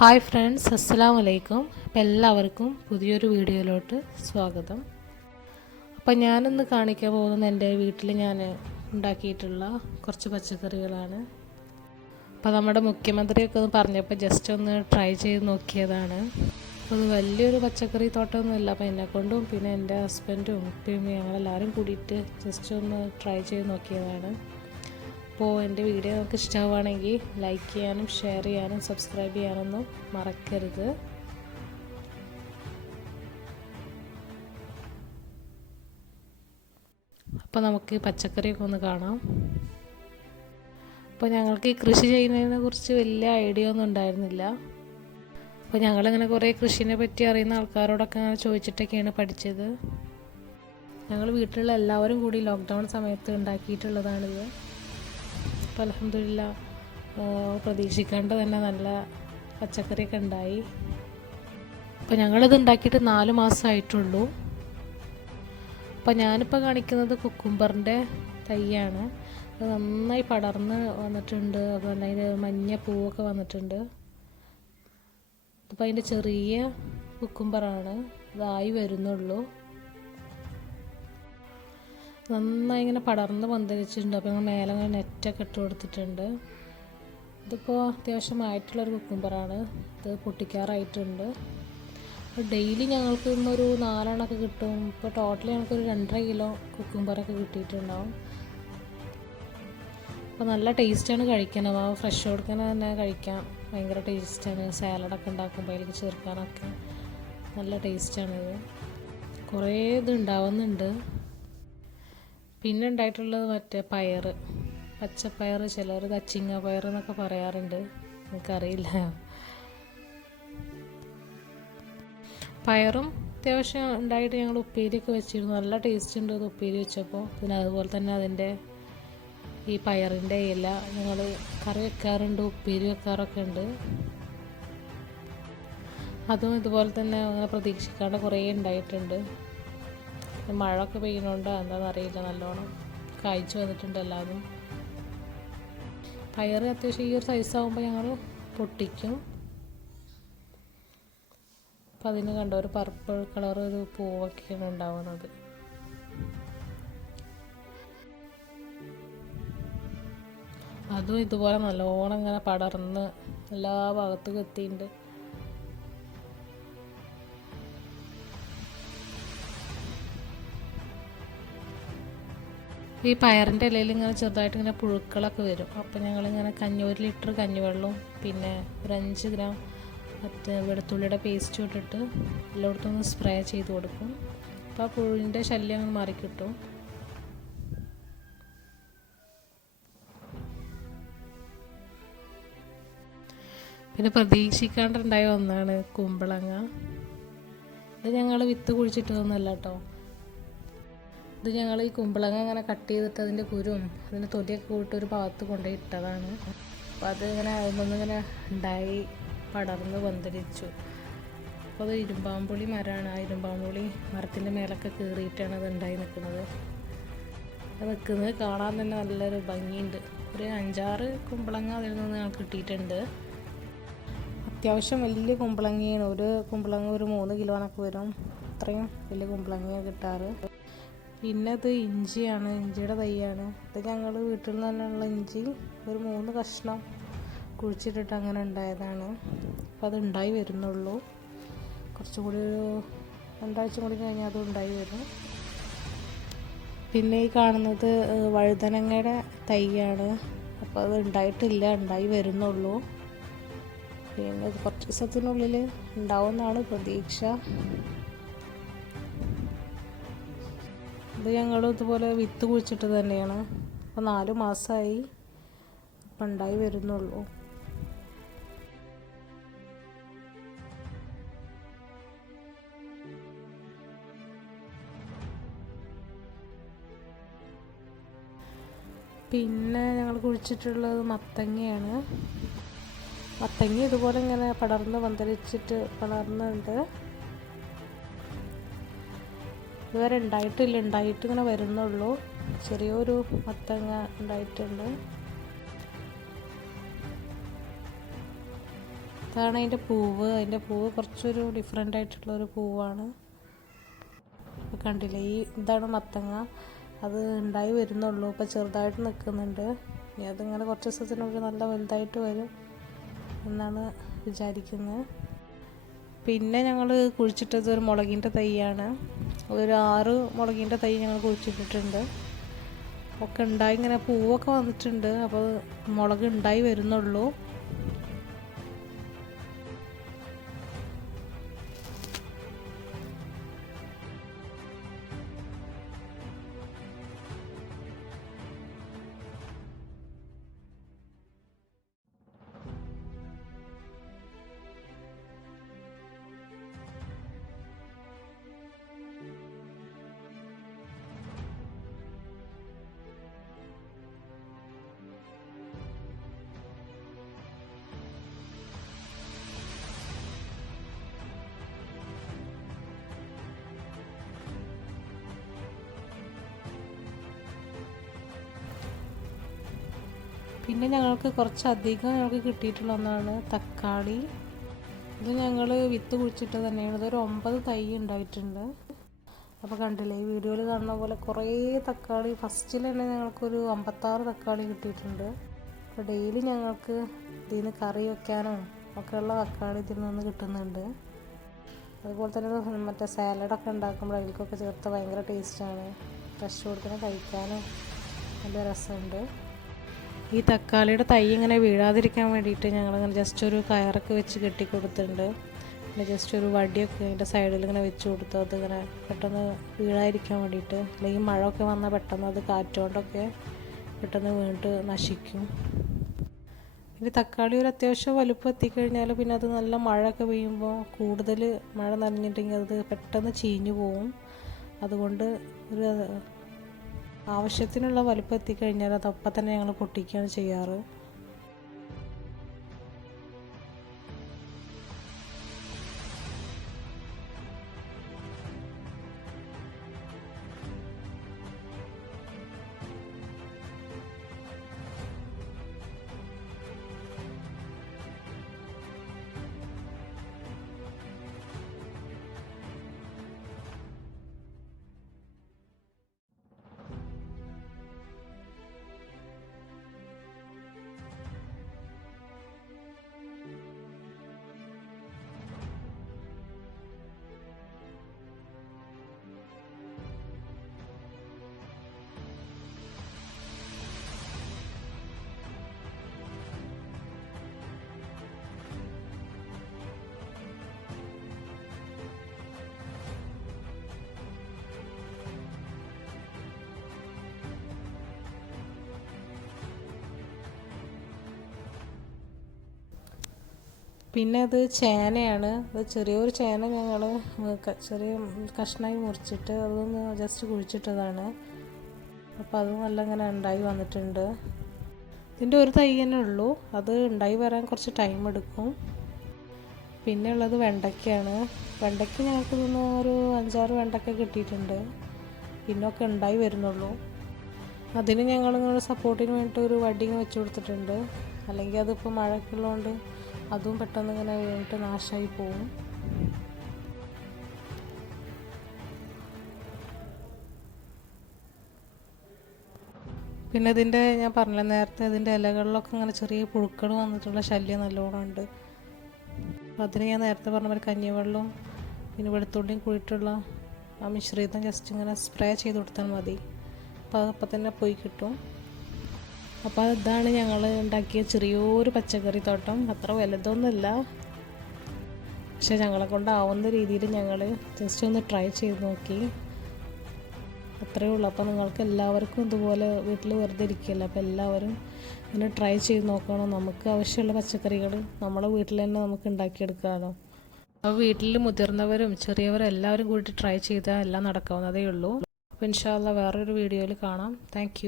Hi friends, അസ്സലാമു അലൈക്കും. അപ്പോൾ എല്ലാവർക്കും പുതിയൊരു വീഡിയോയിലോട്ട് സ്വാഗതം. അപ്പോൾ ഞാനിന്ന് കാണിക്കാൻ പോകുന്നത് എൻ്റെ വീട്ടിൽ ഞാൻ ഉണ്ടാക്കിയിട്ടുള്ള കുറച്ച് പച്ചക്കറികളാണ്. അപ്പോൾ നമ്മുടെ മുഖ്യമന്ത്രിയൊക്കെ ഒന്ന് പറഞ്ഞപ്പോൾ ജസ്റ്റ് ഒന്ന് ട്രൈ ചെയ്ത് നോക്കിയതാണ്. അപ്പോൾ അത് വലിയൊരു പച്ചക്കറി തോട്ടമൊന്നുമില്ല. അപ്പോൾ എന്നെക്കൊണ്ടും പിന്നെ എൻ്റെ ഹസ്ബൻഡും ഉപ്പയും ഞങ്ങളെല്ലാവരും കൂടിയിട്ട് ജസ്റ്റ് ഒന്ന് ട്രൈ ചെയ്ത് നോക്കിയതാണ്. അപ്പോൾ എൻ്റെ വീഡിയോ നിങ്ങൾക്ക് ഇഷ്ടമാവുകയാണെങ്കിൽ ലൈക്ക് ചെയ്യാനും ഷെയർ ചെയ്യാനും സബ്സ്ക്രൈബ് ചെയ്യാനൊന്നും മറക്കരുത്. അപ്പോൾ നമുക്ക് പച്ചക്കറിയൊക്കെ ഒന്ന് കാണാം. അപ്പോൾ ഞങ്ങൾക്ക് ഈ കൃഷി ചെയ്യുന്നതിനെ കുറിച്ച് വലിയ ഐഡിയ ഒന്നും ഉണ്ടായിരുന്നില്ല. അപ്പോൾ ഞങ്ങളിങ്ങനെ കുറേ കൃഷിനെ പറ്റി അറിയുന്ന ആൾക്കാരോടൊക്കെ അങ്ങനെ ചോദിച്ചിട്ടൊക്കെയാണ് പഠിച്ചത്. ഞങ്ങൾ വീട്ടിലുള്ള എല്ലാവരും കൂടി ലോക്ക്ഡൗൺ സമയത്ത് ഉണ്ടാക്കിയിട്ടുള്ളതാണിത്. അപ്പോൾ അൽഹംദുലില്ലാ പ്രതീക്ഷിക്കാണ്ട് തന്നെ നല്ല പച്ചക്കറിയൊക്കെ ഉണ്ടായി. അപ്പോൾ ഞങ്ങളിത് ഉണ്ടാക്കിയിട്ട് 4 മാസമായിട്ടുള്ളൂ. അപ്പോൾ ഞാനിപ്പോൾ കാണിക്കുന്നത് കുക്കുംബറിൻ്റെ തൈയാണ്. അത് നന്നായി പടർന്ന് വന്നിട്ടുണ്ട്. അതുപോലെ അതിൻ്റെ മഞ്ഞ പൂവൊക്കെ വന്നിട്ടുണ്ട്. അപ്പോൾ അതിൻ്റെ ചെറിയ കുക്കുംബറാണ്, ഇതായി വരുന്നുള്ളൂ. നന്നായി ഇങ്ങനെ പടർന്ന് പന്തലിച്ചിട്ടുണ്ട്. അപ്പോൾ ഞങ്ങൾ മേലെ അങ്ങനെ നെറ്റൊക്കെ ഇട്ട് കൊടുത്തിട്ടുണ്ട്. ഇതിപ്പോൾ അത്യാവശ്യമായിട്ടുള്ളൊരു കുക്കുംബറാണ്. ഇത് പൊട്ടിക്കാറായിട്ടുണ്ട്. ഡെയിലി ഞങ്ങൾക്ക് ഇന്നൊരു 4 എണ്ണമൊക്കെ കിട്ടും. ഇപ്പോൾ ടോട്ടലി ഞങ്ങൾക്കൊരു 2.5 കിലോ കുക്കുംബറൊക്കെ കിട്ടിയിട്ടുണ്ടാവും. അപ്പോൾ നല്ല ടേസ്റ്റാണ് കഴിക്കണം. ആ ഫ്രഷ് കൊടുക്കാൻ തന്നെ കഴിക്കാം, ഭയങ്കര ടേസ്റ്റാണ്. സാലഡൊക്കെ ഉണ്ടാക്കുമ്പോൾ അതിലേക്ക് ചേർക്കാനൊക്കെ നല്ല ടേസ്റ്റാണിത്. കുറേ ഇത് ഉണ്ടാവുന്നുണ്ട്. പിന്നെ ഉണ്ടായിട്ടുള്ളത് മറ്റേ പയർ, പച്ചപ്പയർ, ചിലർ കച്ചിങ്ങ പയർ എന്നൊക്കെ പറയാറുണ്ട്, എനിക്കറിയില്ല. പയറും അത്യാവശ്യം ഉണ്ടായിട്ട് ഞങ്ങൾ ഉപ്പേരിയൊക്കെ വെച്ചിരുന്നു. നല്ല ടേസ്റ്റ് ഉണ്ട് അത് ഉപ്പേരി വെച്ചപ്പോൾ. പിന്നെ അതുപോലെ തന്നെ അതിൻ്റെ ഈ പയറിൻ്റെ ഇല ഞങ്ങൾ കറി വെക്കാറുണ്ട്, ഉപ്പേരി വെക്കാറൊക്കെ ഉണ്ട്. അതും ഇതുപോലെ തന്നെ അങ്ങനെ പ്രതീക്ഷിക്കാണ്ട് കുറേ ഉണ്ടായിട്ടുണ്ട്. മഴ ഒക്കെ പെയ്യുന്നതുകൊണ്ട് എന്താണെന്നറിയില്ല, നല്ലോണം കായ്ച്ചു വന്നിട്ടുണ്ട് എല്ലാതും. പയർ അത്യാവശ്യം ഈ ഒരു സൈസാകുമ്പോൾ ഞങ്ങൾ പൊട്ടിക്കും. അപ്പം അതിന് കണ്ട ഒരു പർപ്പിൾ കളർ ഒരു പൂവൊക്കെയാണ് ഉണ്ടാവുന്നത്. അതും ഇതുപോലെ നല്ലോണം ഇങ്ങനെ പടർന്ന് എല്ലാ ഭാഗത്തും എത്തിയിട്ടുണ്ട്. ഈ പയറിൻ്റെ ഇലയിൽ ഇങ്ങനെ ചെറുതായിട്ട് ഇങ്ങനെ പുഴുക്കളൊക്കെ വരും. അപ്പോൾ ഞങ്ങളിങ്ങനെ 1 ലിറ്റർ കഞ്ഞിവെള്ളവും പിന്നെ ഒരു 5 ഗ്രാം മറ്റേ വെളുത്തുള്ളിയുടെ പേസ്റ്റ് ഇട്ടിട്ട് എല്ലായിടത്തും ഒന്ന് സ്പ്രേ ചെയ്ത് കൊടുക്കും. അപ്പോൾ ആ പുഴുവിൻ്റെ ശല്യം അങ്ങ് മാറിക്കിട്ടും. പിന്നെ പ്രതീക്ഷിക്കാണ്ടുണ്ടായ ഒന്നാണ് കുമ്പളങ്ങ. ഇത് ഞങ്ങൾ വിത്ത് കുഴിച്ചിട്ടതൊന്നുമല്ല കേട്ടോ. ഇത് ഞങ്ങൾ ഈ കുമ്പളങ്ങ അങ്ങനെ കട്ട് ചെയ്തിട്ട് അതിൻ്റെ കുരും അതിൻ്റെ തൊലിയൊക്കെ കൂട്ടി ഒരു ഭാഗത്ത് കൊണ്ടുപോയി ഇട്ടതാണ്. അപ്പോൾ അതിങ്ങനെ ഒന്നിങ്ങനെ ഉണ്ടായി പടർന്ന് പന്തലിച്ചു. അപ്പോൾ അത് ഇരുമ്പാമ്പുളി മരമാണ്. ആ ഇരുമ്പാമ്പുളി മരത്തിൻ്റെ മേലൊക്കെ കയറിയിട്ടാണ് അത് ഉണ്ടായി നിൽക്കുന്നത്. അത് നിൽക്കുന്നത് കാണാൻ തന്നെ നല്ലൊരു ഭംഗിയുണ്ട്. ഒരു 5-6 കുമ്പളങ്ങ അതിൽ നിന്ന് ഞങ്ങൾക്ക് കിട്ടിയിട്ടുണ്ട്. അത്യാവശ്യം വലിയ കുമ്പളങ്ങയാണ്. ഒരു കുമ്പളങ്ങ ഒരു 3 കിലോനൊക്കെ വരും. അത്രയും വലിയ കുമ്പളങ്ങയാണ് കിട്ടാറ്. പിന്നെ അത് ഇഞ്ചിയാണ്, ഇഞ്ചിയുടെ തൈയാണ്. ഇത് ഞങ്ങൾ വീട്ടിൽ നിന്ന് തന്നെയുള്ള ഇഞ്ചി ഒരു 3 കഷ്ണം കുഴിച്ചിട്ടിട്ട് അങ്ങനെ ഉണ്ടായതാണ്. അപ്പോൾ അത് ഉണ്ടായി വരുന്നുള്ളൂ. കുറച്ചുകൂടി ഒരു 2 ആഴ്ച കൂടി കഴിഞ്ഞാൽ അത് ഉണ്ടായി വരും. പിന്നെ ഈ കാണുന്നത് വഴുതനങ്ങയുടെ തൈയാണ്. അപ്പോൾ അത് ഉണ്ടായിട്ടില്ല, ഉണ്ടായി വരുന്നുള്ളൂ. പിന്നെ കുറച്ച് ദിവസത്തിനുള്ളിൽ ഉണ്ടാവുമെന്നാണ് പ്രതീക്ഷ. ഇത് ഞങ്ങൾ ഇതുപോലെ വിത്ത് കുഴിച്ചിട്ട് തന്നെയാണ്. അപ്പോൾ 4 മാസമായി, അപ്പം ഉണ്ടായി വരുന്നുള്ളൂ. പിന്നെ ഞങ്ങൾ കുഴിച്ചിട്ടുള്ളത് മത്തങ്ങയാണ്. മത്തങ്ങ ഇതുപോലെ ഇങ്ങനെ പടർന്ന് പന്തലിച്ചിട്ട് പടർന്നുണ്ട്. ഇതുവരെ ഉണ്ടായിട്ടില്ല, ഉണ്ടായിട്ട് ഇങ്ങനെ വരുന്നുള്ളൂ. ചെറിയൊരു മത്തങ്ങ ഉണ്ടായിട്ടുണ്ട്. ഇതാണ് അതിൻ്റെ പൂവ് കുറച്ചൊരു ഡിഫറെൻ്റ് ആയിട്ടുള്ളൊരു പൂവാണ്. ഇപ്പോൾ കണ്ടില്ലേ, ഇതാണ് മത്തങ്ങ. അത് ഉണ്ടായി വരുന്നുള്ളൂ, ഇപ്പോൾ ചെറുതായിട്ട് നിൽക്കുന്നുണ്ട്. ഇനി അതിങ്ങനെ കുറച്ച് ദിവസത്തിനുള്ളിൽ നല്ല വലുതായിട്ട് വരും എന്നാണ് വിചാരിക്കുന്നത്. പിന്നെ ഞങ്ങൾ കുഴിച്ചിട്ടത് ഒരു മുളകിൻ്റെ തൈയാണ്. ഒരു 6 മുളകിൻ്റെ തൈ ഞങ്ങൾ കുഴിച്ചിട്ടിട്ടുണ്ട്. ഒക്കെ ഉണ്ടായി, ഇങ്ങനെ പൂവൊക്കെ വന്നിട്ടുണ്ട്. അപ്പോൾ മുളക് ഉണ്ടായി വരുന്നുള്ളൂ. പിന്നെ ഞങ്ങൾക്ക് കുറച്ചധികം കിട്ടിയിട്ടുള്ള ഒന്നാണ് തക്കാളി. ഇത് ഞങ്ങൾ വിത്ത് കുഴിച്ചിട്ട് തന്നെയാണ്. ഇതൊരു 9 തൈ ഉണ്ടായിട്ടുണ്ട്. അപ്പോൾ കണ്ടില്ലേ, ഈ വീഡിയോയിൽ കാണുന്ന പോലെ കുറേ തക്കാളി. ഫസ്റ്റിൽ തന്നെ ഞങ്ങൾക്കൊരു 56 തക്കാളി കിട്ടിയിട്ടുണ്ട്. അപ്പോൾ ഡെയിലി ഞങ്ങൾക്ക് ഇതിന് കറി വയ്ക്കാനും ഒക്കെയുള്ള തക്കാളി ഇതിൽ നിന്ന് കിട്ടുന്നുണ്ട്. അതുപോലെ തന്നെ മറ്റേ സാലഡൊക്കെ ഉണ്ടാക്കുമ്പോൾ അതിലേക്കൊക്കെ ചേർത്ത് ഭയങ്കര ടേസ്റ്റാണ്. ഫ്രഷ് കൊടുത്തിനെ കഴിക്കാനും നല്ല രസമുണ്ട്. ഈ തക്കാളിയുടെ തൈ ഇങ്ങനെ വീഴാതിരിക്കാൻ വേണ്ടിയിട്ട് ഞങ്ങളിങ്ങനെ ജസ്റ്റ് ഒരു കയറൊക്കെ വെച്ച് കെട്ടി കൊടുത്തിട്ടുണ്ട്. പിന്നെ ജസ്റ്റ് ഒരു വടിയൊക്കെ അതിൻ്റെ സൈഡിൽ ഇങ്ങനെ വെച്ച് കൊടുത്തു. അതിങ്ങനെ പെട്ടെന്ന് വീഴാതിരിക്കാൻ വേണ്ടിയിട്ട്. അല്ലെങ്കിൽ മഴയൊക്കെ വന്നാൽ പെട്ടെന്ന് അത് കാറ്റുകൊണ്ടൊക്കെ പെട്ടെന്ന് വീണിട്ട് നശിക്കും. ഇനി തക്കാളി ഒരു അത്യാവശ്യം വലുപ്പം എത്തിക്കഴിഞ്ഞാൽ പിന്നെ അത് നല്ല മഴയൊക്കെ പെയ്യുമ്പോൾ കൂടുതൽ മഴ നനഞ്ഞിട്ടുണ്ടെങ്കിൽ അത് പെട്ടെന്ന് ചീഞ്ഞു പോവും. അതുകൊണ്ട് ഒരു ആവശ്യത്തിനുള്ള വലുപ്പം എത്തിക്കഴിഞ്ഞാൽ അത് അപ്പം തന്നെ ഞങ്ങൾ പൊട്ടിക്കുകയാണ് ചെയ്യാറ്. പിന്നെ അത് ചേനയാണ്. അത് ചെറിയൊരു ചേന ഞങ്ങൾ ചെറിയ കഷ്ണമായി മുറിച്ചിട്ട് അതൊന്ന് ജസ്റ്റ് കുഴിച്ചിട്ടതാണ്. അപ്പോൾ അത് നല്ല ഇങ്ങനെ ഉണ്ടായി വന്നിട്ടുണ്ട്. ഇതിൻ്റെ ഒരു തൈ തന്നെ ഉള്ളൂ. അത് ഉണ്ടായി വരാൻ കുറച്ച് ടൈം എടുക്കും. പിന്നെ ഉള്ളത് വെണ്ടയ്ക്കയാണ്. വെണ്ടയ്ക്ക ഞങ്ങൾക്ക് ഇതൊന്ന് ഒരു 5-6 വെണ്ടയ്ക്ക കിട്ടിയിട്ടുണ്ട്. പിന്നൊക്കെ ഉണ്ടായി വരുന്നുള്ളൂ. അതിന് ഞങ്ങളിങ്ങനെ സപ്പോർട്ടിന് വേണ്ടിയിട്ട് ഒരു വടി വെച്ച് കൊടുത്തിട്ടുണ്ട്. അല്ലെങ്കിൽ അതിപ്പോൾ മഴയൊക്കെ ഉള്ളതുകൊണ്ട് അതും പെട്ടെന്ന് ഇങ്ങനെ വീണിട്ട് നാശമായി പോവും. പിന്നെ ഇതിൻ്റെ ഞാൻ പറഞ്ഞ നേരത്തെ ഇതിൻ്റെ ഇലകളിലൊക്കെ ഇങ്ങനെ ചെറിയ പുഴുക്കൾ വന്നിട്ടുള്ള ശല്യം നല്ലോണം ഉണ്ട്. അപ്പം അതിന് ഞാൻ നേരത്തെ പറഞ്ഞ പോലെ കഞ്ഞിവെള്ളവും പിന്നെ വെളുത്തുള്ളിയും കൂടിയിട്ടുള്ള ആ മിശ്രിതം ജസ്റ്റ് ഇങ്ങനെ സ്പ്രേ ചെയ്ത് കൊടുത്താൽ മതി. അപ്പോൾ അപ്പം തന്നെ പോയി കിട്ടും. അപ്പോൾ ഇതാണ് ഞങ്ങൾ ഉണ്ടാക്കിയ ചെറിയൊരു പച്ചക്കറി തോട്ടം. അത്ര വലുതൊന്നുമില്ല, പക്ഷെ ഞങ്ങളെ കൊണ്ടാവുന്ന രീതിയിൽ ഞങ്ങൾ ജസ്റ്റ് ഒന്ന് ട്രൈ ചെയ്ത് നോക്കി. അത്രയേ ഉള്ളൂ. അപ്പോൾ നിങ്ങൾക്ക് എല്ലാവർക്കും ഇതുപോലെ വീട്ടിൽ വെറുതെ ഇരിക്കില്ല, അപ്പോൾ എല്ലാവരും ഇങ്ങനെ ട്രൈ ചെയ്ത് നോക്കണം. നമുക്ക് ആവശ്യമുള്ള പച്ചക്കറികൾ നമ്മളെ വീട്ടിൽ തന്നെ നമുക്ക് ഉണ്ടാക്കിയെടുക്കാമല്ലോ. അപ്പോൾ വീട്ടിൽ മുതിർന്നവരും ചെറിയവരും എല്ലാവരും കൂടി ട്രൈ ചെയ്താൽ എല്ലാം നടക്കാവുന്നതേ ഉള്ളൂ. അപ്പോൾ ഇൻഷാ അല്ലാഹ് വേറൊരു വീഡിയോയിൽ കാണാം. താങ്ക്